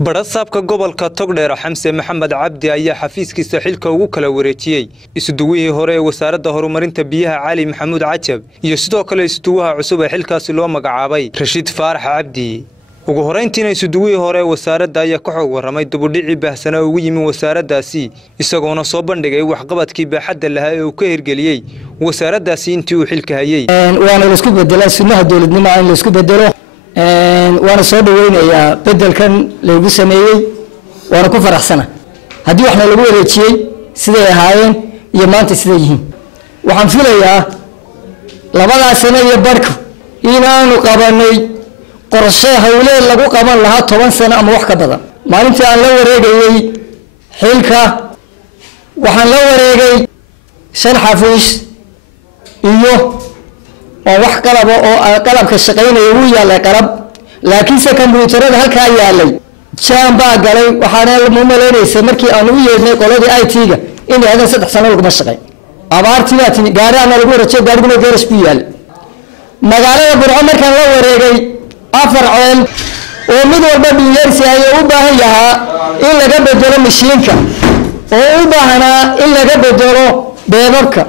barasaabka gobolka Togdheer Xamse Maxamed Cabdi ayaa xafiiskiisa xilka ugu kala wareejiyay isuduwihii hore ee wasaaradda horumarinta biyaha Cali Maxamuud Cajab iyo sidoo kale isuduwaha cusub ee xilkaasi loo magacaabay Rashid Faarax Cabdi. ugu horeyntiina isuduwihii hore ee wasaaradda ayaa ka xog waramay dibudhicii baahsana ugu yimi wasaaraddaasi isagoona soo bandhigay waxqabadkii baaxadda lahaa ee uu ka hirgeliyay wasaaraddaasi intii uu xilka hayay. waana la isku bedelay sunnaha dawladnimo in la isku bedelo وانا صوب وينيا بدل كان لو سميي وانا كفر أحسنه هدي وإحنا اللي بقول شيء سيدا هاين يمانت سيدين وحنفيله يا لبلا سنة يبارك إنا نقابلني قرشة هؤلاء اللي قابل لها 8 سنة أم وحكة بدأ ما أنت عن لو رجعي حلكة وحن لو رجعي سن حفيش إيوه وح قلب كالشقين يويا لقلب لكن سكمبيوترات هلكا يالي شان با قالي وحنا المملين يسمركي انويه زي قولدي اي تيغا ان هذا 3 سنه لو مشقاي ابارتياتي غاري انا لو رجه غاري غيرش بيال مغالada burco markan la wareegay afar ceel oo mid walba biyarsi ay u baahan yahay in laga bedelo mashiinka oo u baahanaa in laga bedelo beebabka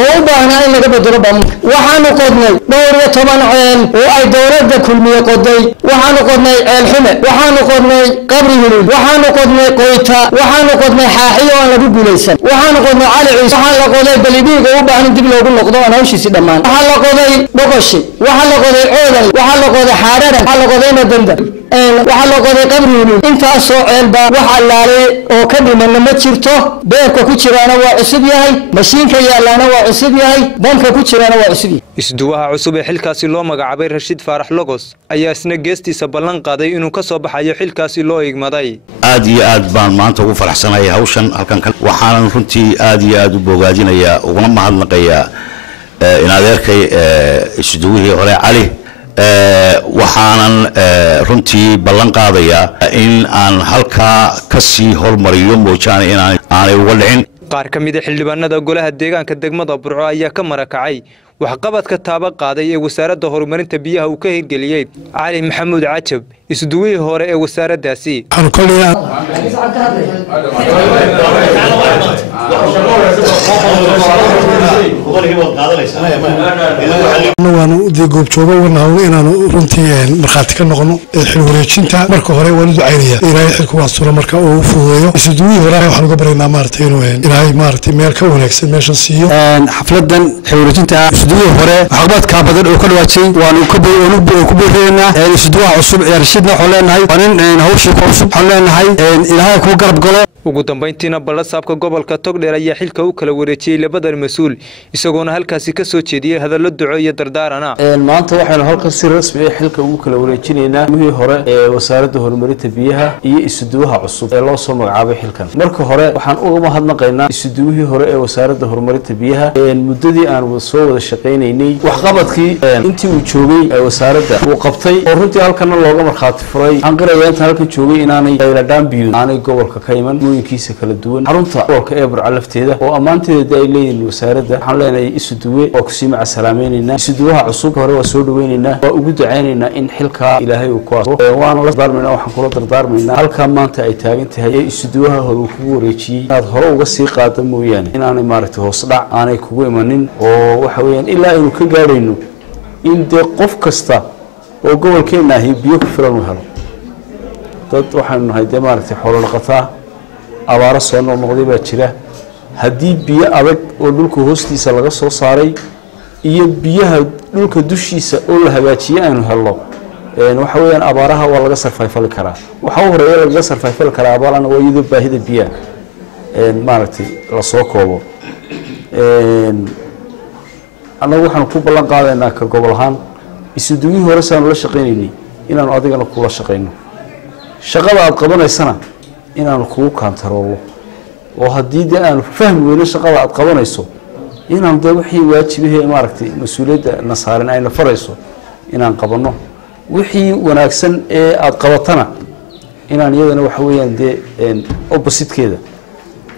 oo u baahnaa in laga bedelo bamka waxaanu qodnay dhowr iyo 10 ceel oo ay dawladda kulmiye qoday waxaanu qodnay ceel xume waxaanu qodnay qabri hilul waxaanu qodnay qoyta waxaanu qodnay xaaxiyo aan lagu guuleysan waxaanu qodnay cali ciis waxaan la qoday balibiga u baahan dib loogu noqdo aan hawshiisi dhamaan waxaan la qoday boqoshi waxaan la qoday coodan waxaan la qoday xaararan waxaan la qoday nadanda waxaan la qoday qabri hilul intaas soo ceel baa wax allaale oo ka dhiman ma jirto beerka ku jiraana waa cusub yahay mashiinka yaalaana waa cusub yahay banka ku jiraana waa cusub yahay isduwaha cusub ee xilkaasi loo magacaabay Rashid Faarax Logos ayaa isna geestiisa ballan qaaday inuu ka soo baxayo xilkaasi loo igmaday aad iyo aad baan maanta ugu faraxsanahay hawshan halkan waxaan runtii aad iyo aad u bogaadinayaa uguna mahadnaqayaa in adeerkay isduwihii hore Cali waxaanan runtii ballan qaadayaa in aan halka ka sii hormariyo moojaan in aanay uga dhicin qaar ka mid ah xildhibaanada golaha deegaanka degmada Burco ayaa ka marakacay waxqabadka taaba qaaday ee wasaaradda horumarinta biyaha uu ka hirgeliyay Cali Maxamuud Cajab isduwihii hore ee wasaaraddaasi waanu diigob joogo wanahay inaanu runtii marxaati ka noqono xil wareejinta marka hore waan ducaynaya ilaahay xilku waa sura marka uu fuudeeyo isduwihii hore waxaan uga bareynaa maartay inuu ilaahay maartay meel ka wanaagsan meesha siiyo xafladan xil wareejinta isduwihii hore waxqabadka badan oo ka dhawaajay waanu ku beereynaa isduwaha cusub ee Rashidna xoleenahay waan hawshii cusub xoleenahay ilaahay ku garab galo ugu dambeyntiina barasaabka gobolka Togdheer ayaa xilka u kala wareejiyay labada mas'uul isagoona halkaasi ka soo jeediyay hadallo duco iyo dardaarana maanta waxaan halka si rasmi ah xilka ugu kala wareejinaynaa mihii hore ee wasaaradda horumarinta biyaha iyo isuduwaha cusub ee loo soo magacaabay xilkan marka hore waxaan uga mahadnaqaynaa isuduwihii hore ee wasaaradda horumarinta biyaha muddadii aan soo wada shaqaynaynay waxqabadkii intii uu joogay wasaaradda uu qabtay oo runtii halkan looga marxaati furay aan qirayaa inta halkan joogay inaanay dayladaan biyo aanay gobolka ka iman kiisa kala duwan xarunta gobolka ee Burco lafteeda oo amaanteeda ay leeyihiin wasaaradda waxaan leenahay isuduwe oo ku sii macasalaameynayna isuduwaha cusub hore waa soo dhaweynayna waa ugu ducaynaynaa in xilka ilaahay uu ku aso waana la dardaarmaynaa waxaan kula dardaarmaynaa halka maanta ay taagan tahay ee isuduwaha hore uu kugu wareejiyay inaad hore uga sii qaado mooyaane inaanay maaragtay hoos dhac aanay kugu imanin oo waxa weeyaan ilaa aynu ka gaarayno in dee qof kasta oo gobolkeena ahi biyo ku filan u helo dad waxaanu nahay dee maaragtay xoolo dhaqataa abaaro soo noqnoqday baa jira haddii biyo adag oo dhulka hoostiisa laga soo saaray iyo biyaha dhulka dushiisa oo la hagaajiyay aanu helno waxa weeyaan abaaraha waa laga sarfayfali karaa waxa uu horeeyo laga sarfayfali karaa abaarana waa iyadoo baahida biyaha maaragtay la soo koobo annagu waxaan ku ballan qaadaynaa ka gobol ahaan isuduwihii hore saanu la shaqaynaynay inaanu adigana kula shaqayno shaqada aad qabanaysana inaanu kugu kaantaroolo oo haddii dee aanu fahmi weyno shaqada aad qabanayso inaan dee wixii waajibahee maaragtay mas-uuliyadda na saaran ayna farayso inaan qabanno wixii wanaagsan ee aad qabatana inaan iyadana waxa weeyaan dee oppositekeeda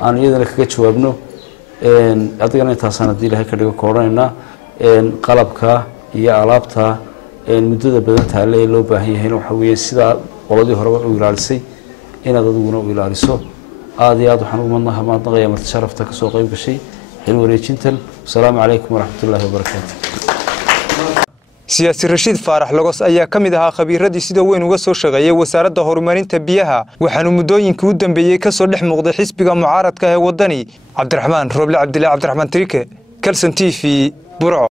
aan iyadana kaga jawaabno adigana intaasaan haddii ilaahay ka dhigo koodhanaynaa qalabka iyo alaabta muddada badan taale ee loo baahan yahay waxa weeye sidaa qoladii horeba u ilaalisay inaad adiguna u ilaaliso aad iyo aad waxaan ugu mahadnaqayaa marti sharafta ka soo qayb gashay xil wareejintan. Assalaamu calaykum waraxmatullaahi wabarakaatu. siyaasi Rashiid Faarax Lagos ayaa ka mid ahaa khabiiradii sida weyn uga soo shaqeeyay wasaaradda horumarinta biyaha waxaanu muddooyinkii u dambeeyay ka soo dhex muuqday xisbiga mucaaradka ee wadani. Cabdiraxmaan Roble Cabdilaahi Cabdiraxmaan Trike, Kalson TV, Burco.